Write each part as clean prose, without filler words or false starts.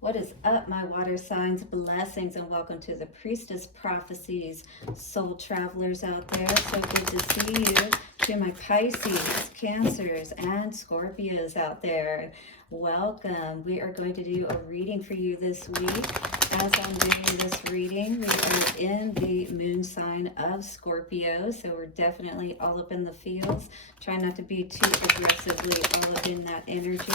What is up, my water signs? Blessings and welcome to the Priestess Prophecies, soul travelers out there. So good to see you. To my Pisces, Cancers, and Scorpios out there. Welcome. We are going to do a reading for you this week. As I'm doing this reading, we are in the moon sign of Scorpio, so we're definitely all up in the feels. Try not to be too aggressively all up in that energy.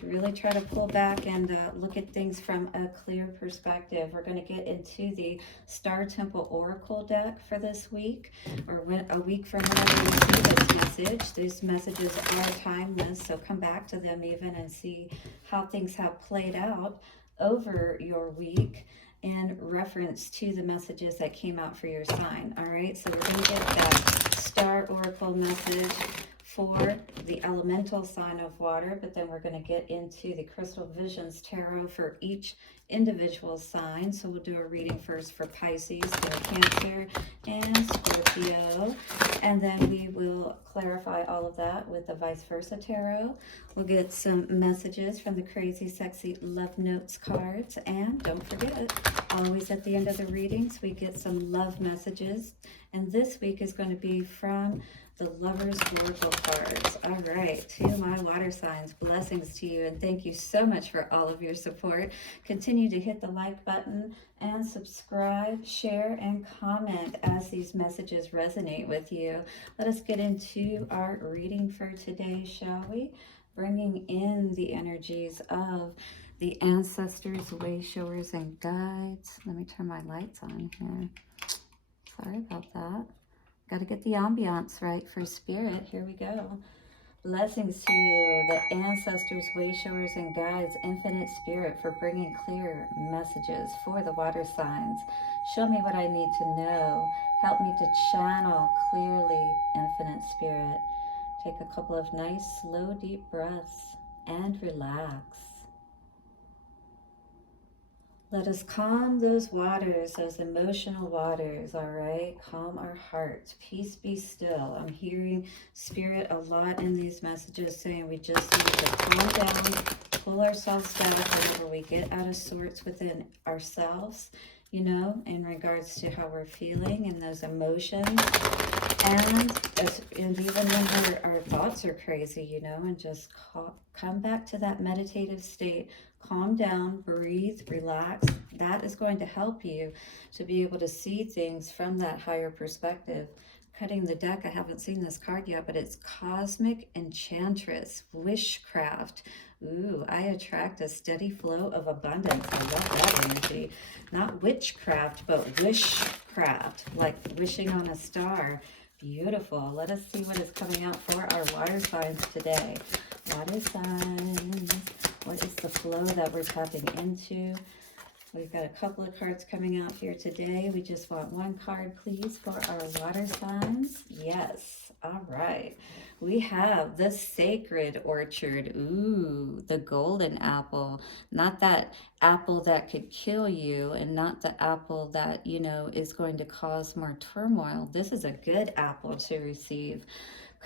To really try to pull back and look at things from a clear perspective. We're going to get into the Star Temple Oracle deck for this week, or when, a week from whenever you see this message. These messages are timeless, so come back to them even and see how things have played out over your week in reference to the messages that came out for your sign. All right, so we're going to get that Star Oracle message for the elemental sign of water, but then we're going to get into the Crystal Visions Tarot for each individual sign. So we'll do a reading first for Pisces, then Cancer, and Scorpio, and then we will clarify all of that with the vice versa tarot. We'll get some messages from the Crazy Sexy Love Notes cards, and don't forget, always at the end of the readings we get some love messages, and this week is going to be from the Lover's Oracle cards. All right, to my water signs, blessings to you, and thank you so much for all of your support. Continue to hit the like button and subscribe, share, and comment as these messages resonate with you. Let us get into our reading for today, shall we? Bringing in the energies of the ancestors, way showers, and guides. Let me turn my lights on here. Sorry about that. Got to get the ambiance right for spirit. Here we go. Blessings to you, the ancestors, way showers, and guides, infinite spirit, for bringing clear messages for the water signs. Show me what I need to know. Help me to channel clearly, infinite spirit. Take a couple of nice, slow, deep breaths and relax. Let us calm those waters, those emotional waters, all right? Calm our hearts. Peace be still. I'm hearing spirit a lot in these messages saying we just need to calm down, pull ourselves back whenever we get out of sorts within ourselves, you know, in regards to how we're feeling and those emotions. And even when our thoughts are crazy, you know, and just come back to that meditative state. Calm down, breathe, relax. That is going to help you to be able to see things from that higher perspective. Cutting the deck, I haven't seen this card yet, but it's Cosmic Enchantress, Wishcraft. Ooh, I attract a steady flow of abundance. I love that energy. Not witchcraft, but wishcraft, like wishing on a star. Beautiful. Let us see what is coming out for our water signs today. Water signs. What is the flow that we're tapping into? We've got a couple of cards coming out here today. We just want one card, please, for our water signs. Yes. All right. We have the Sacred Orchard. Ooh, the golden apple. Not that apple that could kill you, and not the apple that, you know, is going to cause more turmoil. This is a good apple to receive.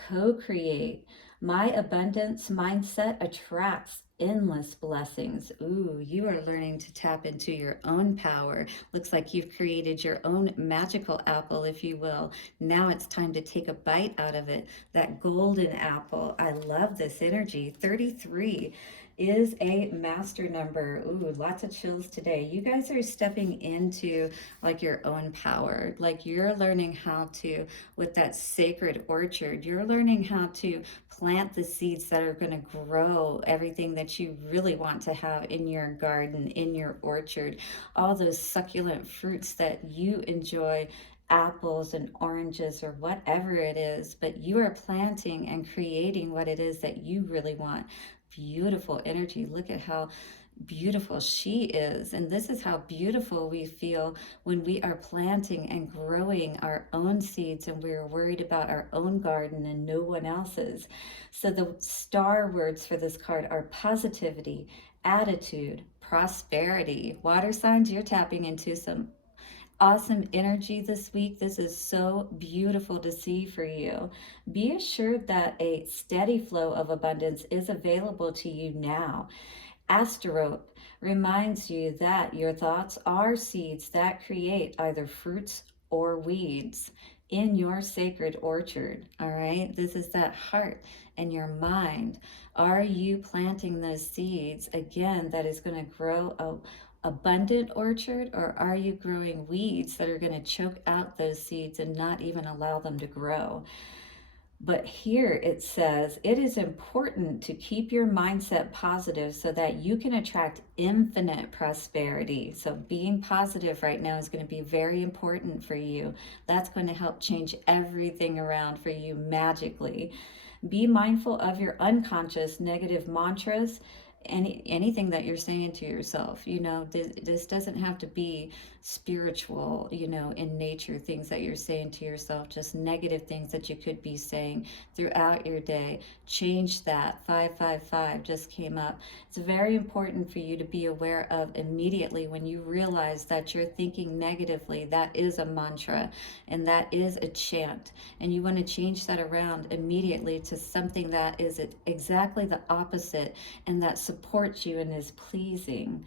Co-create. My abundance mindset attracts endless blessings. Ooh, you are learning to tap into your own power. Looks like you've created your own magical apple, if you will. Now it's time to take a bite out of it. That golden apple. I love this energy. 33 is a master number. Ooh, lots of chills today. You guys are stepping into like your own power. Like you're learning how to, with that sacred orchard, you're learning how to plant the seeds that are going to grow everything that you really want to have in your garden, in your orchard, all those succulent fruits that you enjoy, apples and oranges or whatever it is, but you are planting and creating what it is that you really want. Beautiful energy. Look at how beautiful she is. And this is how beautiful we feel when we are planting and growing our own seeds and we're worried about our own garden and no one else's. So the star words for this card are positivity, attitude, prosperity. Water signs, you're tapping into some awesome energy this week. This is so beautiful to see for you. Be assured that a steady flow of abundance is available to you now. Astaroth reminds you that your thoughts are seeds that create either fruits or weeds in your sacred orchard. All right, this is that heart and your mind. Are you planting those seeds again that is going to grow a abundant orchard, or are you growing weeds that are going to choke out those seeds and not even allow them to grow? But here it says, it is important to keep your mindset positive so that you can attract infinite prosperity. So being positive right now is going to be very important for you. That's going to help change everything around for you magically. Be mindful of your unconscious negative mantras, anything that you're saying to yourself. This doesn't have to be spiritual, in nature, things that you're saying to yourself, just negative things that you could be saying throughout your day. Change that. 555 just came up. It's very important for you to be aware of immediately when you realize that you're thinking negatively. That is a mantra and that is a chant, and you want to change that around immediately to something that is exactly the opposite and that supports you and is pleasing.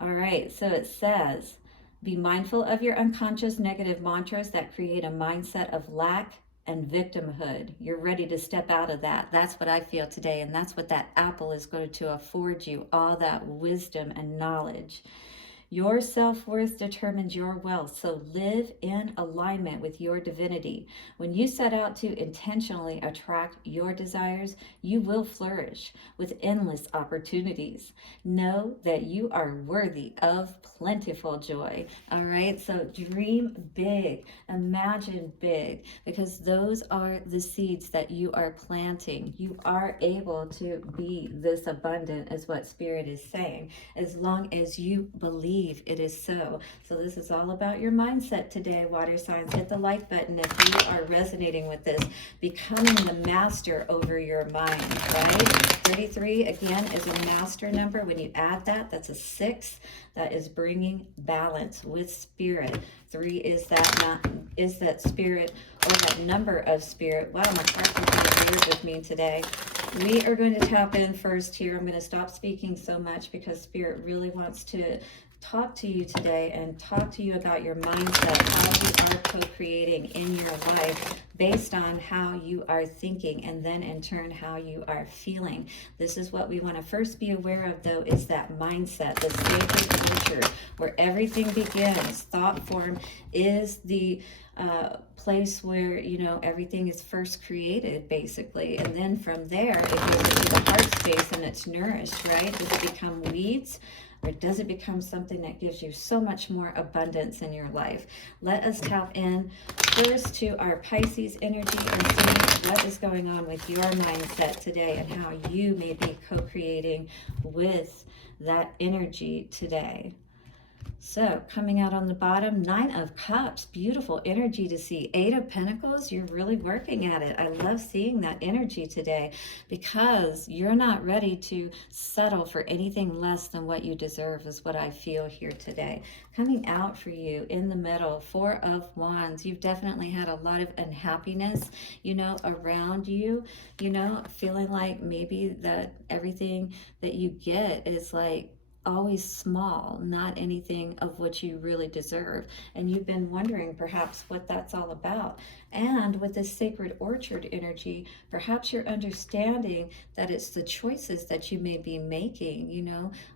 All right, so it says, be mindful of your unconscious negative mantras that create a mindset of lack and victimhood. You're ready to step out of that. That's what I feel today, and that's what that apple is going to afford you, all that wisdom and knowledge. Your self-worth determines your wealth, so live in alignment with your divinity. When you set out to intentionally attract your desires, you will flourish with endless opportunities. Know that you are worthy of plentiful joy. All right, so dream big, imagine big, because those are the seeds that you are planting. You are able to be this abundant, is what Spirit is saying, as long as you believe it is so. So this is all about your mindset today, water signs. Hit the like button if you are resonating with this, becoming the master over your mind, right? 33 again is a master number. When you add that, that's a 6. That is bringing balance with spirit. 3 is that spirit, or that number of spirit. Wow, my cards are being weird with me today. We are going to tap in first here. I'm going to stop speaking so much because Spirit really wants to talk to you today and talk to you about your mindset, how you are co-creating in your life based on how you are thinking, and then in turn how you are feeling. This is what we want to first be aware of, though, is that mindset, the sacred orchard where everything begins. Thought form is the place where everything is first created, basically, and then from there it goes into the heart space and it's nourished, right? Does it become weeds, or does it become something that gives you so much more abundance in your life? Let us tap in first to our Pisces energy and see what is going on with your mindset today and how you may be co-creating with that energy today. So coming out on the bottom, 9 of Cups, beautiful energy to see. 8 of Pentacles, you're really working at it. I love seeing that energy today because you're not ready to settle for anything less than what you deserve, is what I feel here today. Coming out for you in the middle, 4 of Wands. You've definitely had a lot of unhappiness, around you, feeling like maybe that everything that you get is like always small, not anything of what you really deserve. And you've been wondering perhaps what that's all about. And with this sacred orchard energy, perhaps you're understanding that it's the choices that you may be making.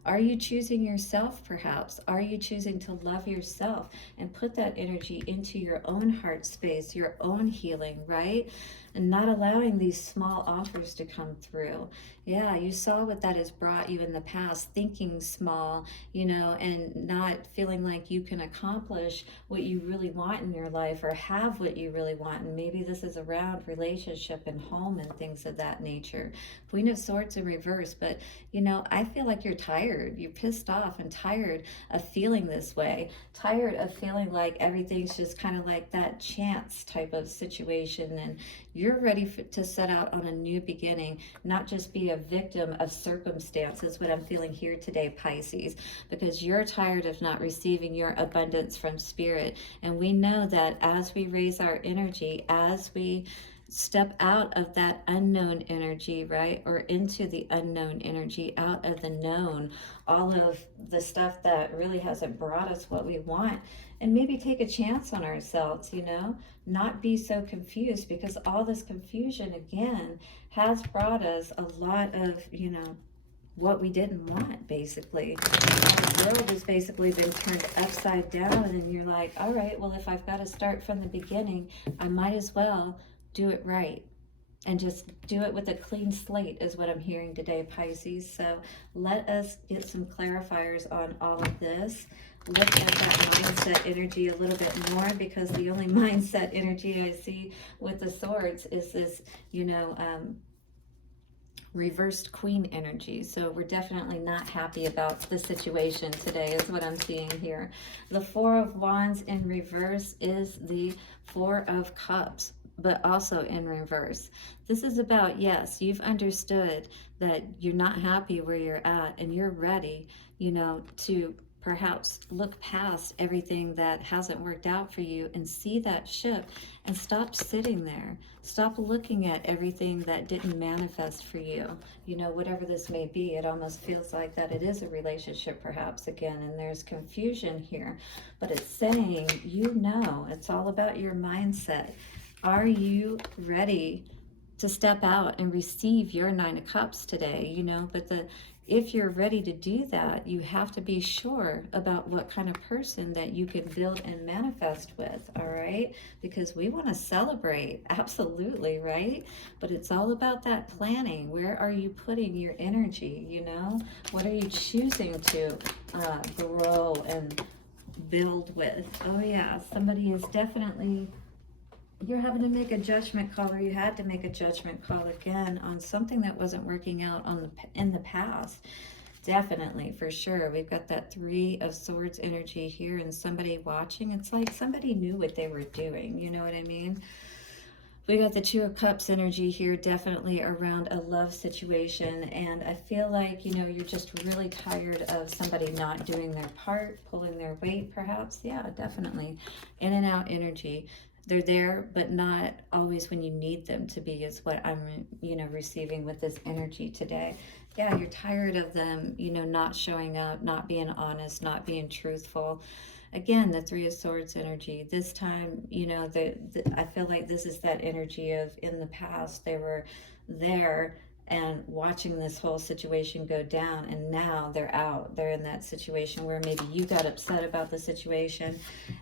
Are you choosing yourself? Perhaps are you choosing to love yourself and put that energy into your own heart space, your own healing, right? And not allowing these small offers to come through. Yeah, you saw what that has brought you in the past, thinking small, and not feeling like you can accomplish what you really want in your life or have what you really want. And maybe this is around relationship and home and things of that nature. Queen of Swords in reverse, but I feel like you're tired. You're pissed off and tired of feeling this way, tired of feeling like everything's just kind of like that chance type of situation, and you're ready to set out on a new beginning, not just be a victim of circumstances, what I'm feeling here today, Pisces, because you're tired of not receiving your abundance from Spirit. And we know that as we raise our energy, as we step out of that unknown energy, right? Or into the unknown energy, out of the known, all of the stuff that really hasn't brought us what we want, and maybe take a chance on ourselves, you know, not be so confused, because all this confusion again has brought us a lot of, you know, what we didn't want, basically. The world has basically been turned upside down, and you're like, all right, well, if I've got to start from the beginning, I might as well do it right and just do it with a clean slate, is what I'm hearing today, Pisces. So let us get some clarifiers on all of this. Look at that mindset energy a little bit more, because the only mindset energy I see with the swords is this, you know, reversed queen energy. So we're definitely not happy about the situation today, is what I'm seeing here. The Four of Wands in reverse is the Four of Cups, but also in reverse. This is about, yes, you've understood that you're not happy where you're at, and you're ready, you know, to perhaps look past everything that hasn't worked out for you and see that ship, and stop sitting there. Stop looking at everything that didn't manifest for you. You know, whatever this may be, it almost feels like that it is a relationship perhaps again, and there's confusion here. But it's saying, you know, it's all about your mindset. Are you ready to step out and receive your Nine of Cups today? You know, but if you're ready to do that, you have to be sure about what kind of person that you can build and manifest with, all right? Because we want to celebrate, absolutely, right? But it's all about that planning. Where are you putting your energy, you know? What are you choosing to grow and build with? Oh yeah, somebody is definitely, you're having to make a judgment call, or you had to make a judgment call again on something that wasn't working out in the past. Definitely, for sure. We've got that Three of Swords energy here, and somebody watching. It's like somebody knew what they were doing. You know what I mean? We got the Two of Cups energy here, definitely around a love situation. And I feel like, you know, you're just really tired of somebody not doing their part, pulling their weight, perhaps. Yeah, definitely. In and out energy. They're there, but not always when you need them to be, is what I'm, you know, receiving with this energy today. Yeah, you're tired of them, you know, not showing up, not being honest, not being truthful. Again, the Three of Swords energy. This time, you know, I feel like this is that energy of, in the past, they were there and watching this whole situation go down, and now they're out. They're in that situation where maybe you got upset about the situation,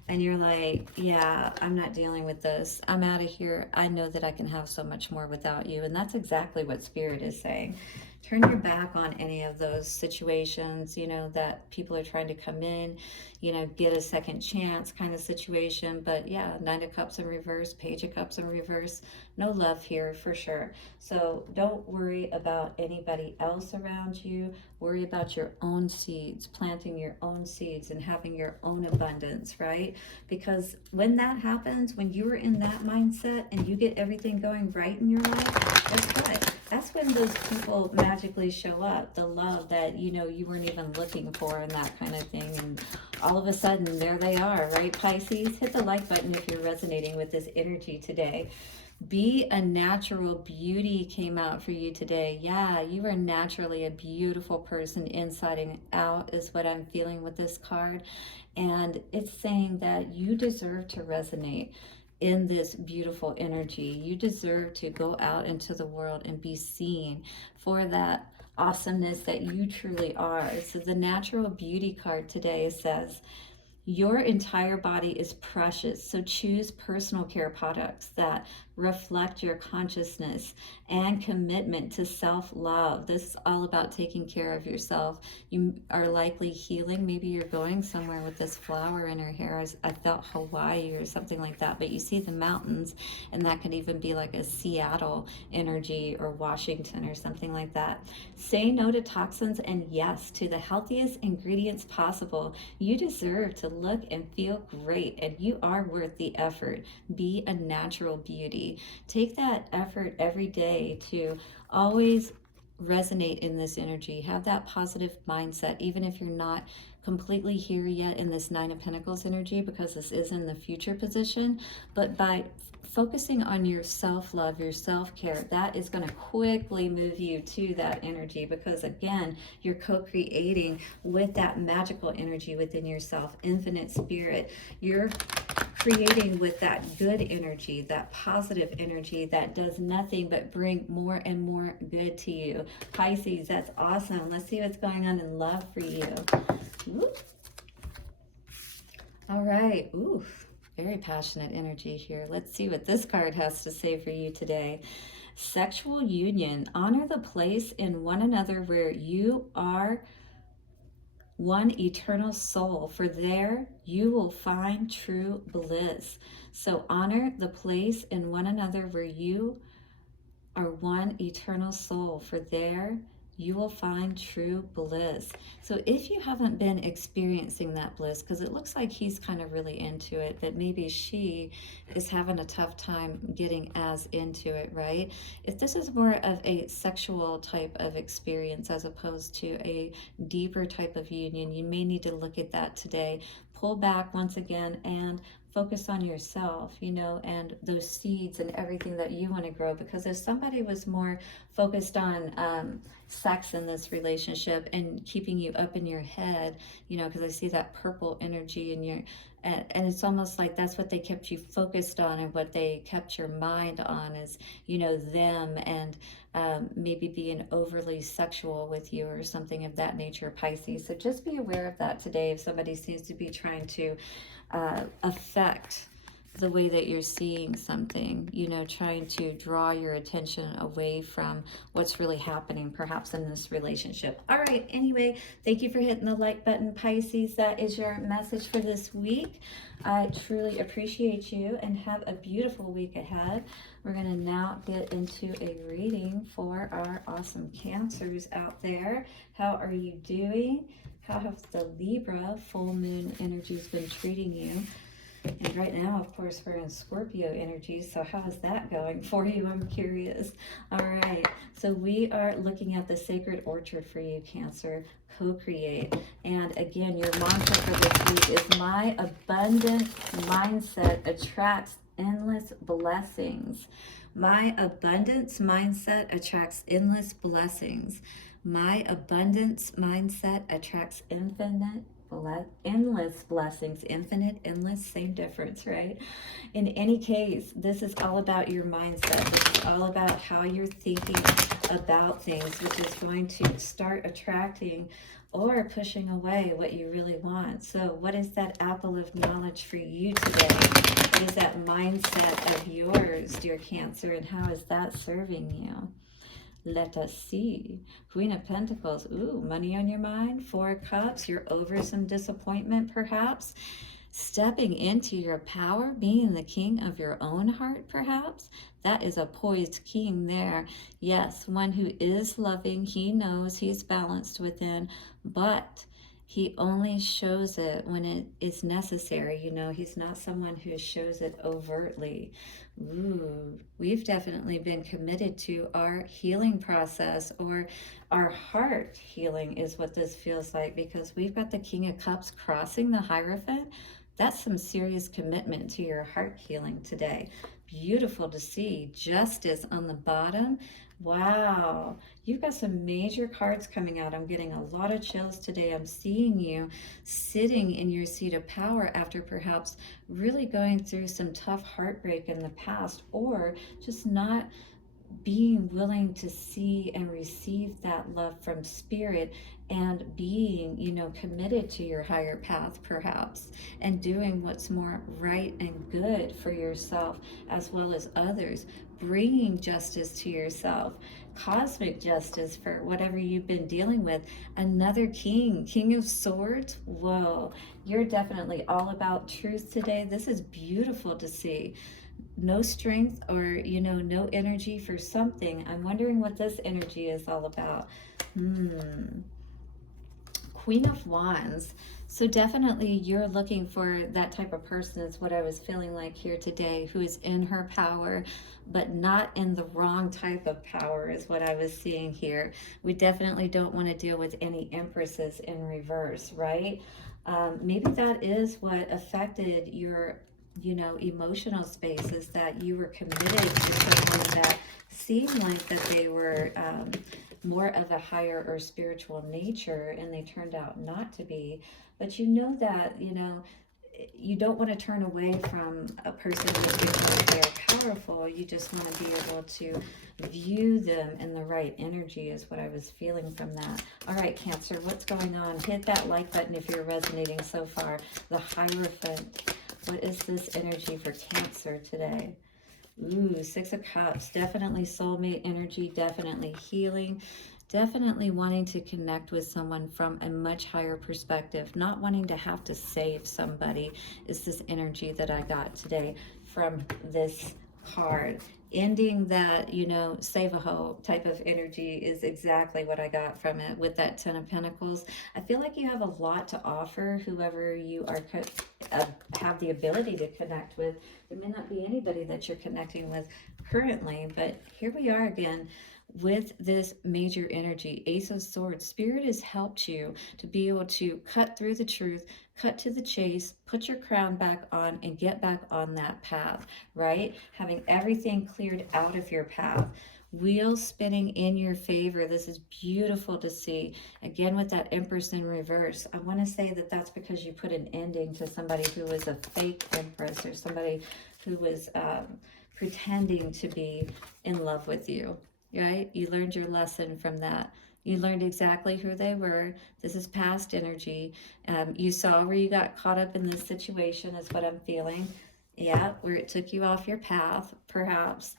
and you're like, yeah, I'm not dealing with this. I'm out of here. I know that I can have so much more without you. And that's exactly what Spirit is saying. Turn your back on any of those situations, you know, that people are trying to come in, you know, get a second chance kind of situation. But yeah, Nine of Cups in reverse, Page of Cups in reverse. No love here for sure. So don't worry about anybody else around you. Worry about your own seeds, planting your own seeds and having your own abundance, right? Because when that happens, when you are in that mindset and you get everything going right in your life, guess what? That's when those people magically show up, the love that, you know, you weren't even looking for, and that kind of thing. And all of a sudden, there they are, right, Pisces? Hit the like button if you're resonating with this energy today. Be a natural beauty came out for you today. Yeah, you are naturally a beautiful person inside and out, is what I'm feeling with this card. And it's saying that you deserve to resonate in this beautiful energy. You deserve to go out into the world and be seen for that awesomeness that you truly are. So the natural beauty card today says, your entire body is precious, so choose personal care products that reflect your consciousness and commitment to self-love. This is all about taking care of yourself. You are likely healing. Maybe you're going somewhere with this flower in her hair. I felt Hawaii or something like that, but you see the mountains, and that could even be like a Seattle energy or Washington or something like that. Say no to toxins and yes to the healthiest ingredients possible. You deserve to look and feel great, and you are worth the effort. Be a natural beauty. Take that effort every day to always resonate in this energy. Have that positive mindset, even if you're not completely here yet in this Nine of Pentacles energy, because this is in the future position. But by focusing on your self-love, your self-care, that is going to quickly move you to that energy, because again, you're co-creating with that magical energy within yourself, infinite spirit. You're creating with that good energy, that positive energy that does nothing but bring more and more good to you. Pisces, that's awesome. Let's see what's going on in love for you. Ooh. All right. Ooh, very passionate energy here. Let's see what this card has to say for you today. Sexual union. Honor the place in one another where you are one eternal soul, for there you will find true bliss. So honor the place in one another where you are one eternal soul, for there you will find true bliss. So if you haven't been experiencing that bliss, because it looks like he's kind of really into it, but maybe she is having a tough time getting as into it, right? If this is more of a sexual type of experience as opposed to a deeper type of union, you may need to look at that today. Pull back once again and focus on yourself, you know, and those seeds and everything that you want to grow. Because if somebody was more focused on sex in this relationship and keeping you up in your head, you know, because I see that purple energy in your, and it's almost like that's what they kept you focused on, and what they kept your mind on is, you know, them, and maybe being overly sexual with you or something of that nature, Pisces. So just be aware of that today if somebody seems to be trying to affect the way that you're seeing something, you know, trying to draw your attention away from what's really happening perhaps in this relationship. All right, anyway, thank you for hitting the like button, Pisces. That is your message for this week. I truly appreciate you, and have a beautiful week ahead. We're going to now get into a reading for our awesome Cancers out there. How are you doing? How has the Libra full moon energies been treating you? And right now, of course, we're in Scorpio energy, so how is that going for you? I'm curious. All right, so we are looking at the sacred orchard for you, Cancer. Co-create. And again, your mantra for this week is, my abundant mindset attracts endless blessings. My abundance mindset attracts endless blessings. My abundance mindset attracts endless blessings. Infinite, endless, same difference, right? In any case, this is all about your mindset. This is all about how you're thinking about things, which is going to start attracting or pushing away what you really want. So what is that apple of knowledge for you today? What is that mindset of yours, dear Cancer, and how is that serving you? Let us see. Queen of Pentacles. Ooh, money on your mind. Four of Cups. You're over some disappointment, perhaps. Stepping into your power, being the king of your own heart, perhaps. That is a poised king there. Yes, one who is loving. He knows he's balanced within, but he only shows it when it is necessary. You know, he's not someone who shows it overtly. Ooh, we've definitely been committed to our healing process, or our heart healing is what this feels like, because we've got the King of Cups crossing the Hierophant. That's some serious commitment to your heart healing today. Beautiful to see. Justice on the bottom. Wow, you've got some major cards coming out. I'm getting a lot of chills today. I'm seeing you sitting in your seat of power after perhaps really going through some tough heartbreak in the past, or just not being willing to see and receive that love from spirit, and being, you know, committed to your higher path perhaps, and doing what's more right and good for yourself as well as others, bringing justice to yourself, cosmic justice for whatever you've been dealing with. Another King of Swords. Whoa, you're definitely all about truth today. This is beautiful to see. No strength, or, you know, no energy for something. I'm wondering what this energy is all about. Queen of Wands. So definitely you're looking for that type of person, is what I was feeling like here today, who is in her power, but not in the wrong type of power, is what I was seeing here. We definitely don't want to deal with any empresses in reverse, right? Maybe that is what affected your, emotional space, is that you were committed to someone that seemed like that they were more of a higher or spiritual nature, and they turned out not to be. But you know that, you don't want to turn away from a person who feels like they're powerful. You just want to be able to view them in the right energy, is what I was feeling from that. All right, Cancer, what's going on? Hit that like button if you're resonating so far. The Hierophant. What is this energy for Cancer today? Ooh, Six of Cups. Definitely soulmate energy, definitely healing, definitely wanting to connect with someone from a much higher perspective, not wanting to have to save somebody, is this energy that I got today from this card. Ending that, save a hoe type of energy is exactly what I got from it with that Ten of Pentacles. I feel like you have a lot to offer, whoever you are have the ability to connect with. There may not be anybody that you're connecting with currently, but here we are again with this major energy. Ace of Swords. Spirit has helped you to be able to cut through the truth, cut to the chase, put your crown back on, and get back on that path, right? Having everything cleared out of your path. Wheels spinning in your favor. This is beautiful to see. Again, with that Empress in reverse, I want to say that that's because you put an ending to somebody who was a fake Empress, or somebody who was pretending to be in love with you, right? You learned your lesson from that. You learned exactly who they were. This is past energy. You saw where you got caught up in this situation, is what I'm feeling. Yeah, where it took you off your path, perhaps.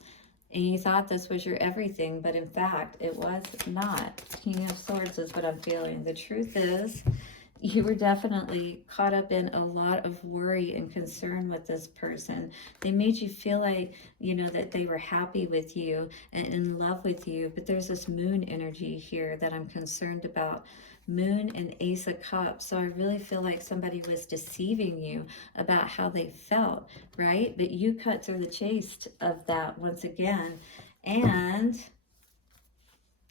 And you thought this was your everything, but in fact, it was not. King of Swords is what I'm feeling. The truth is, you were definitely caught up in a lot of worry and concern with this person. They made you feel like, that they were happy with you and in love with you, but there's this moon energy here that I'm concerned about. Moon and Ace of Cups. So I really feel like somebody was deceiving you about how they felt, right? But you cut through the chase of that once again. And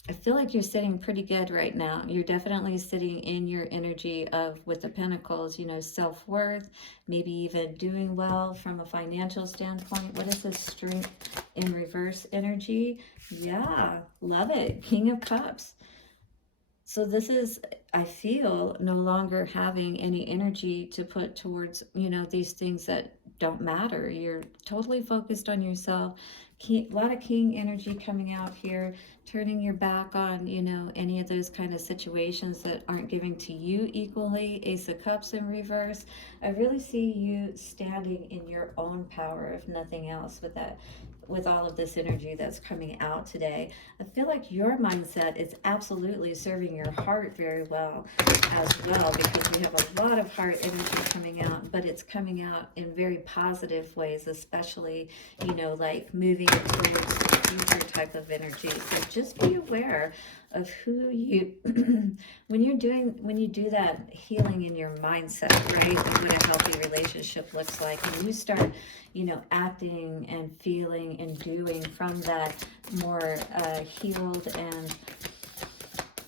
I feel like you're sitting pretty good right now. You're definitely sitting in your energy of, with the Pentacles, self-worth, maybe even doing well from a financial standpoint. What is this Strength in reverse energy? Yeah, love it. King of Cups. So this is, I feel, no longer having any energy to put towards, these things that don't matter. You're totally focused on yourself. A lot of King energy coming out here, turning your back on, any of those kind of situations that aren't giving to you equally. Ace of Cups in reverse. I really see you standing in your own power, if nothing else, with that, with all of this energy that's coming out today. I feel like your mindset is absolutely serving your heart very well as well, because you have a lot of heart energy coming out, but it's coming out in very positive ways, especially, like moving towards the future type of energy. So just be aware of who you, when you do that healing in your mindset, right, and what a healthy relationship looks like, and you start, acting and feeling and doing from that more healed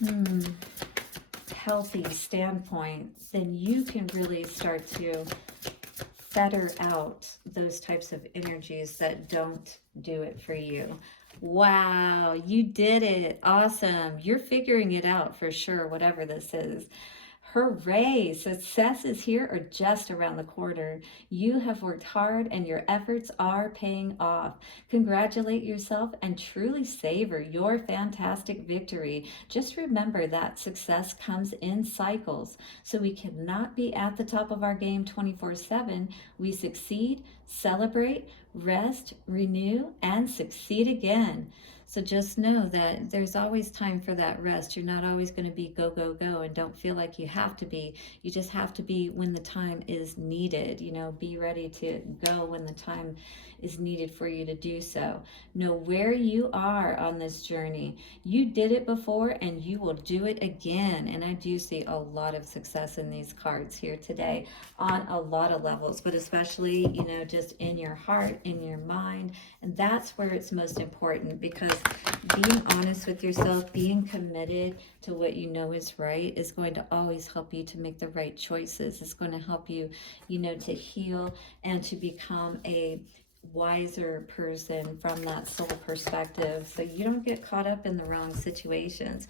and healthy standpoint, then you can really start to fetter out those types of energies that don't do it for you. Wow, you did it. Awesome. You're figuring it out for sure, whatever this is. Hooray! Success is here or just around the corner. You have worked hard and your efforts are paying off. Congratulate yourself and truly savor your fantastic victory. Just remember that success comes in cycles, so we cannot be at the top of our game 24/7. We succeed, celebrate, rest, renew, and succeed again. So just know that there's always time for that rest. You're not always going to be go, go, go, and don't feel like you have to be. You just have to be when the time is needed. You know, be ready to go when the time is needed for you to do so. Know where you are on this journey. You did it before and you will do it again. And I do see a lot of success in these cards here today on a lot of levels, but especially, you know, just in your heart, in your mind. And that's where it's most important, because being honest with yourself, being committed to what you know is right, is going to always help you to make the right choices. It's going to help you, you know, to heal and to become a wiser person from that soul perspective, so you don't get caught up in the wrong situations.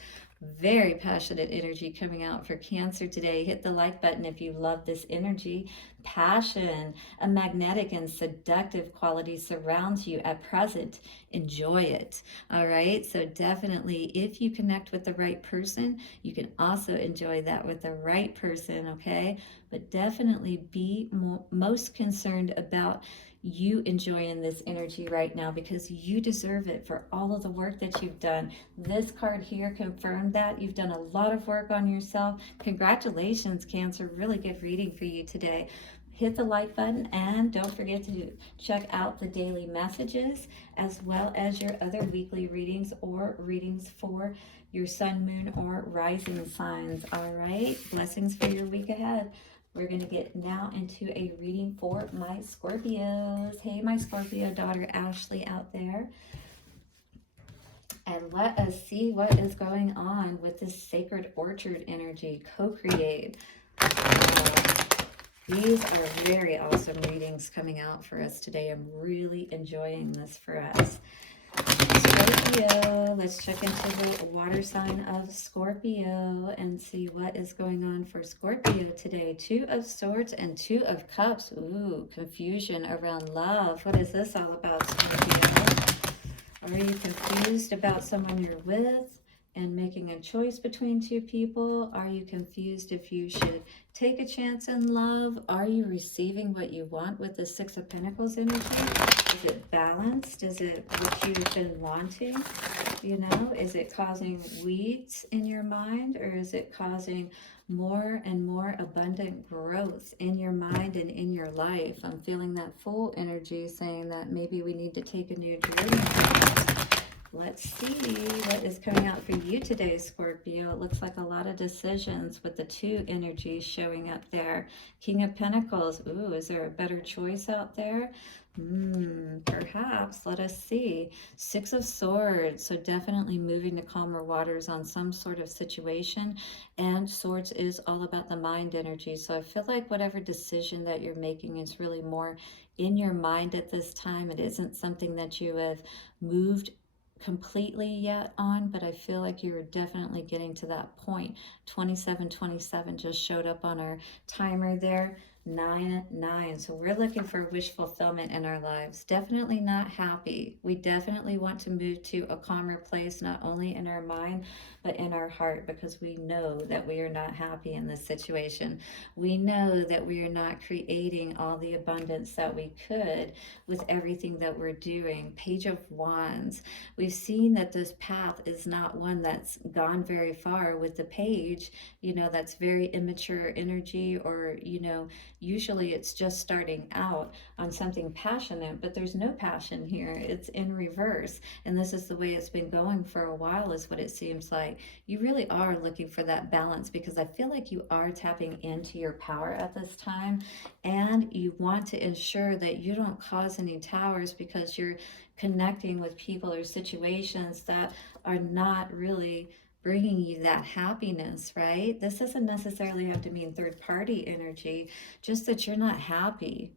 Very passionate energy coming out for Cancer today. Hit the like button if you love this energy. Passion, a magnetic and seductive quality surrounds you at present. Enjoy it. All right. So definitely, if you connect with the right person, you can also enjoy that with the right person. Okay. But definitely be most concerned about you enjoying this energy right now, because you deserve it for all of the work that you've done. This card here confirmed that you've done a lot of work on yourself. Congratulations, Cancer. Really good reading for you today. Hit the like button and don't forget to check out the daily messages, as well as your other weekly readings or readings for your sun, moon, or rising signs. All right. Blessings for your week ahead. We're going to get now into a reading for my Scorpios. Hey, my Scorpio daughter Ashley out there. And let us see what is going on with this sacred orchard energy. Co-create. These are very awesome readings coming out for us today. I'm really enjoying this for us. Scorpio, let's check into the water sign of Scorpio and see what is going on for Scorpio today. Two of Swords and Two of Cups. Ooh, confusion around love. What is this all about, Scorpio? Are you confused about someone you're with and making a choice between two people? Are you confused if you should take a chance in love? Are you receiving what you want with the Six of Pentacles energy? Is it balanced? Is it what you've been wanting? You know, is it causing weeds in your mind, or is it causing more and more abundant growth in your mind and in your life? I'm feeling that full energy saying that maybe we need to take a new journey. Let's see what is coming out for you today, Scorpio. It looks like a lot of decisions with the two energies showing up there. King of Pentacles. Ooh, is there a better choice out there? Perhaps. Let us see. Six of Swords. So definitely moving to calmer waters on some sort of situation. And Swords is all about the mind energy. So I feel like whatever decision that you're making is really more in your mind at this time. It isn't something that you have moved completely yet on, but I feel like you're definitely getting to that point. 2727 just showed up on our timer there. 9-9. So we're looking for wish fulfillment in our lives. Definitely not happy. We definitely want to move to a calmer place, not only in our mind, but in our heart, because we know that we are not happy in this situation. We know that we are not creating all the abundance that we could with everything that we're doing. Page of Wands. We've seen that this path is not one that's gone very far with the page, you know, that's very immature energy, or, you know, usually it's just starting out on something passionate, but there's no passion here. It's in reverse. And this is the way it's been going for a while, is what it seems like. You really are looking for that balance, because I feel like you are tapping into your power at this time, and you want to ensure that you don't cause any towers, because you're connecting with people or situations that are not really bringing you that happiness, right? This doesn't necessarily have to mean third party energy, just that you're not happy.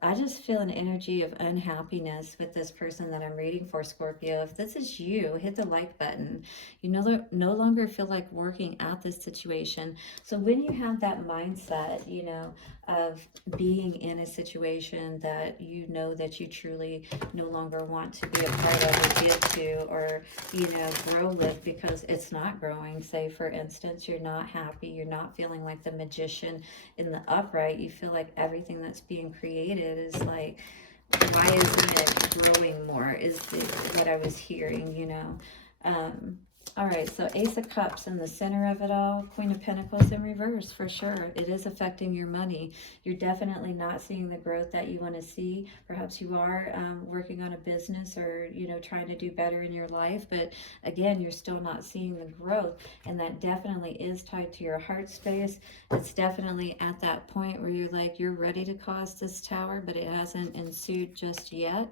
I just feel an energy of unhappiness with this person that I'm reading for, Scorpio. If this is you, hit the like button. You no longer feel like working at this situation. So when you have that mindset, you know, of being in a situation that you know that you truly no longer want to be a part of, or get to, or, you know, grow with, because it's not growing. Say, for instance, you're not happy, you're not feeling like the magician in the upright. You feel like everything that's being created is like why isn't it growing more is what I was hearing, you know. Um, all right, so Ace of Cups in the center of it all, Queen of Pentacles in reverse, for sure. It is affecting your money. You're definitely not seeing the growth that you want to see. Perhaps you are working on a business or, you know, trying to do better in your life, but again, you're still not seeing the growth, and that definitely is tied to your heart space. It's definitely at that point where you're like, you're ready to cause this tower, but it hasn't ensued just yet.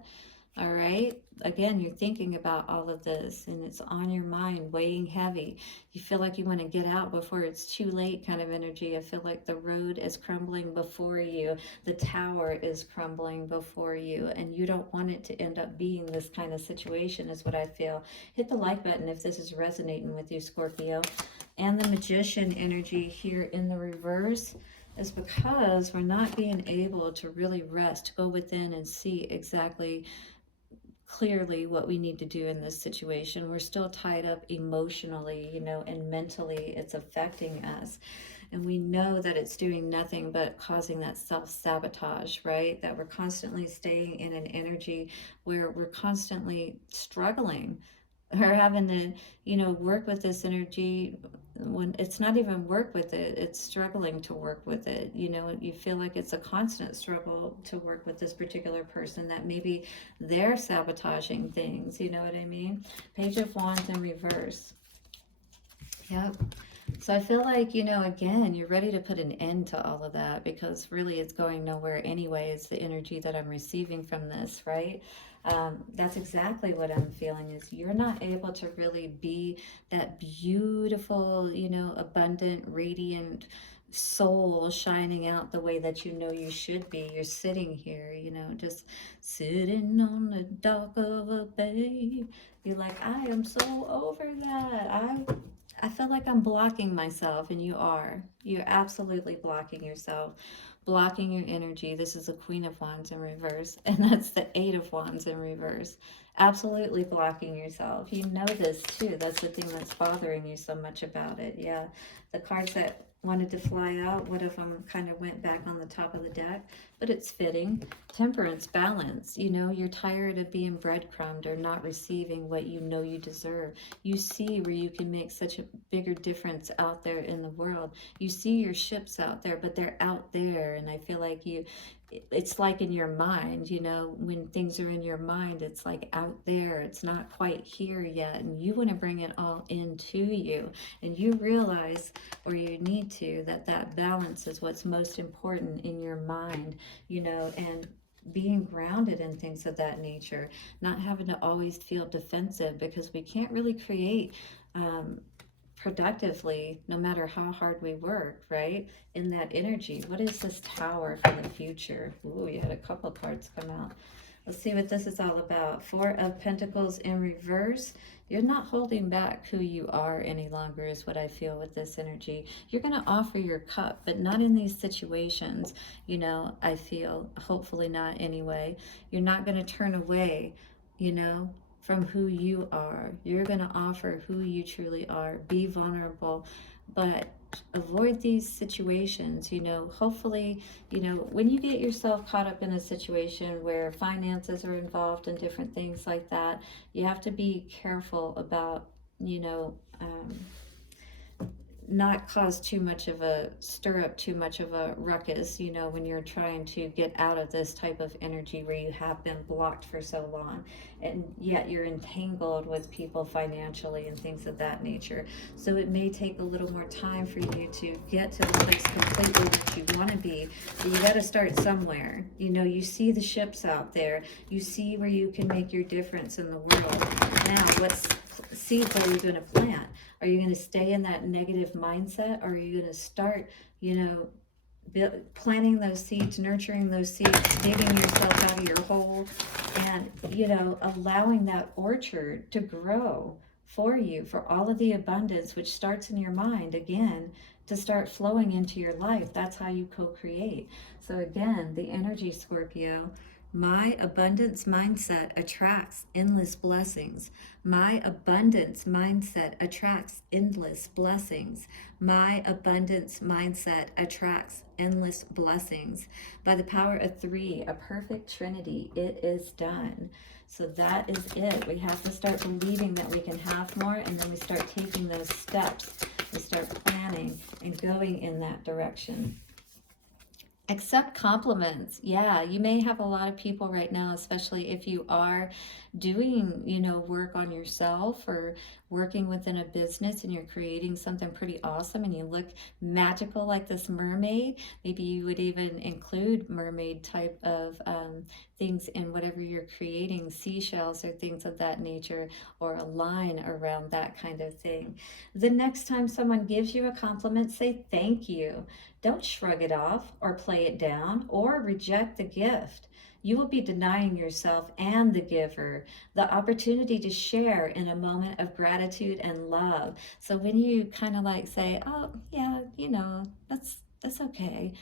All right. Again, you're thinking about all of this and it's on your mind, weighing heavy. You feel like you want to get out before it's too late, kind of energy. I feel like the road is crumbling before you, the tower is crumbling before you, and you don't want it to end up being this kind of situation, is what I feel. Hit the like button if this is resonating with you, Scorpio. And the Magician energy here in the reverse is because we're not being able to really rest, go within and see exactly clearly what we need to do in this situation. We're still tied up emotionally, you know, and mentally it's affecting us. And we know that it's doing nothing but causing that self-sabotage, right? That we're constantly staying in an energy where we're constantly struggling or having to, you know, work with this energy when it's not even work with it, it's struggling to work with it. You know, you feel like it's a constant struggle to work with this particular person, that maybe they're sabotaging things, you know what I mean? Page of Wands in reverse. Yep. So I feel like, you know, again, you're ready to put an end to all of that, because really it's going nowhere anyway. It's the energy that I'm receiving from this, right? That's exactly what I'm feeling, is you're not able to really be that beautiful, you know, abundant, radiant soul shining out the way that you know you should be. You're sitting here, you know, just sitting on the dock of a bay. You're like, I am so over that. I feel like I'm blocking myself, and you are. You're absolutely blocking yourself, blocking your energy. This is the Queen of Wands in reverse, and that's the Eight of Wands in reverse. Absolutely blocking yourself. You know this too. That's the thing that's bothering you so much about it. Yeah. The cards that wanted to fly out, one of them kind of went back on the top of the deck, but it's fitting. Temperance, balance. You know, you're tired of being breadcrumbed or not receiving what you know you deserve. You see where you can make such a bigger difference out there in the world. You see your ships out there, but they're out there, and I feel like it's like in your mind, you know, when things are in your mind, it's like out there, it's not quite here yet, and you want to bring it all into you, and you realize, or you need to, that that balance is what's most important in your mind, you know, and being grounded in things of that nature, not having to always feel defensive, because we can't really create productively no matter how hard we work, right? In that energy. What is this Tower for the future? Ooh, you had a couple cards come out. Let's see what this is all about. Four of Pentacles in reverse. You're not holding back who you are any longer, is what I feel with this energy. You're going to offer your cup, but not in these situations. You know, I feel, hopefully not anyway. You're not going to turn away, you know, from who you are. You're going to offer who you truly are. Be vulnerable, but avoid these situations. You know, hopefully, you know, when you get yourself caught up in a situation where finances are involved and different things like that, you have to be careful about, you know, not cause too much of a stir up too much of a ruckus, you know, when you're trying to get out of this type of energy where you have been blocked for so long, and yet you're entangled with people financially and things of that nature. So it may take a little more time for you to get to the place completely that you want to be, but you got to start somewhere. You know, you see the ships out there, you see where you can make your difference in the world. Now, what seeds are you going to plant? Are you going to stay in that negative mindset, or are you going to start, you know, planting those seeds, nurturing those seeds, digging yourself out of your hole, and, you know, allowing that orchard to grow for you, for all of the abundance, which starts in your mind, again, to start flowing into your life. That's how you co-create. So again, the energy, Scorpio, My abundance mindset attracts endless blessings. My abundance mindset attracts endless blessings. My abundance mindset attracts endless blessings. By the power of three, a perfect trinity, it is done. So that is it. We have to start believing that we can have more, and then we start taking those steps. We start planning and going in that direction. Accept compliments. Yeah, you may have a lot of people right now, especially if you are doing, work on yourself or working within a business and you're creating something pretty awesome and you look magical like this mermaid. Maybe you would even include mermaid type of things in whatever you're creating, seashells or things of that nature, or a line around that kind of thing. The next time someone gives you a compliment, say thank you. Don't shrug it off or play it down or reject the gift. You will be denying yourself and the giver the opportunity to share in a moment of gratitude and love. So when you kind of like say, "Oh, yeah, that's okay."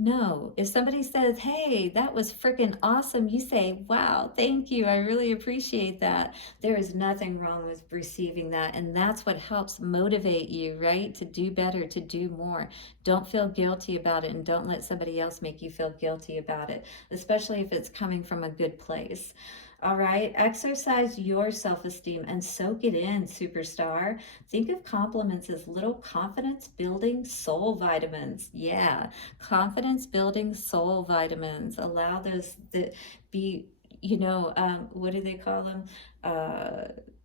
No, if somebody says, "Hey, that was freaking awesome," you say, "Wow, thank you. I really appreciate that." There is nothing wrong with receiving that. And that's what helps motivate you, right? To do better, to do more. Don't feel guilty about it, and don't let somebody else make you feel guilty about it, especially if it's coming from a good place. All right, exercise your self-esteem and soak it in, superstar. Think of compliments as little confidence building soul vitamins. Yeah, confidence building soul vitamins. Allow those that be, what do they call them?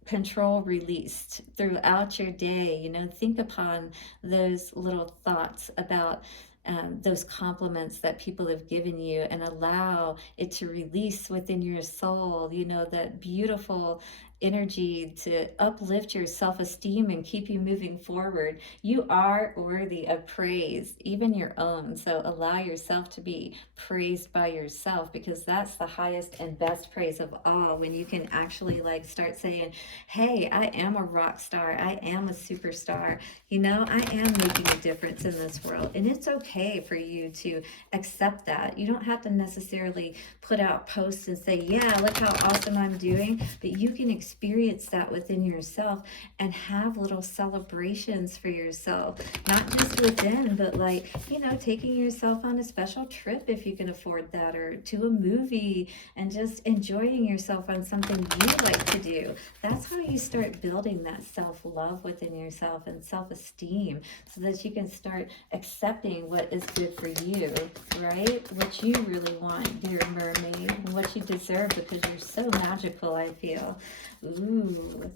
Control released throughout your day. Think upon those little thoughts about those compliments that people have given you, and allow it to release within your soul, that beautiful energy to uplift your self-esteem and keep you moving forward. You are worthy of praise, even your own. So allow yourself to be praised by yourself, because that's the highest and best praise of all, when you can actually like start saying, "Hey, I am a rock star. I am a superstar. I am making a difference in this world." And it's okay for you to accept that. You don't have to necessarily put out posts and say, "Yeah, look how awesome I'm doing," but you can experience that within yourself and have little celebrations for yourself, not just within, but like, taking yourself on a special trip if you can afford that, or to a movie, and just enjoying yourself on something you like to do. That's how you start building that self-love within yourself and self-esteem, so that you can start accepting what is good for you, right? What you really want, dear mermaid, and what you deserve, because you're so magical, I feel. Ooh.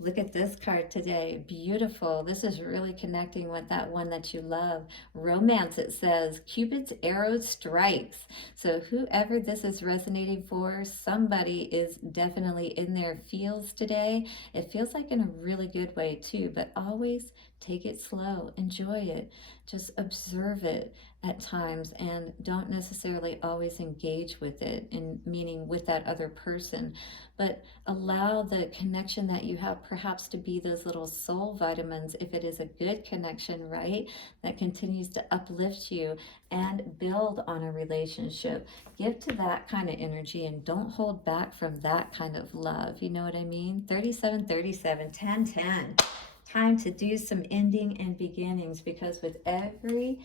Look at this card today. Beautiful. This is really connecting with that one that you love. Romance, it says. Cupid's arrow strikes. So whoever this is resonating for, somebody is definitely in their feels today. It feels like in a really good way too, but always take it slow. Enjoy it. Just observe it at times, and don't necessarily always engage with it, in meaning with that other person, but allow the connection that you have perhaps to be those little soul vitamins, if it is a good connection, right? That continues to uplift you and build on a relationship. Give to that kind of energy, and don't hold back from that kind of love. You know what I mean? 3737, 1010. Time to do some ending and beginnings, because with every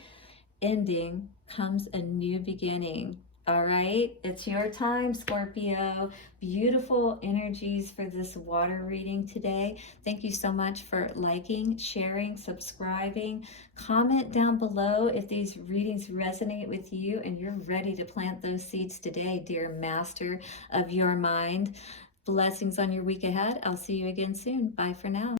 ending comes a new beginning. All right, it's your time, Scorpio. Beautiful energies for this water reading today. Thank you so much for liking, sharing, subscribing. Comment down below if these readings resonate with you and you're ready to plant those seeds today, dear master of your mind. Blessings on your week ahead. I'll see you again soon. Bye for now.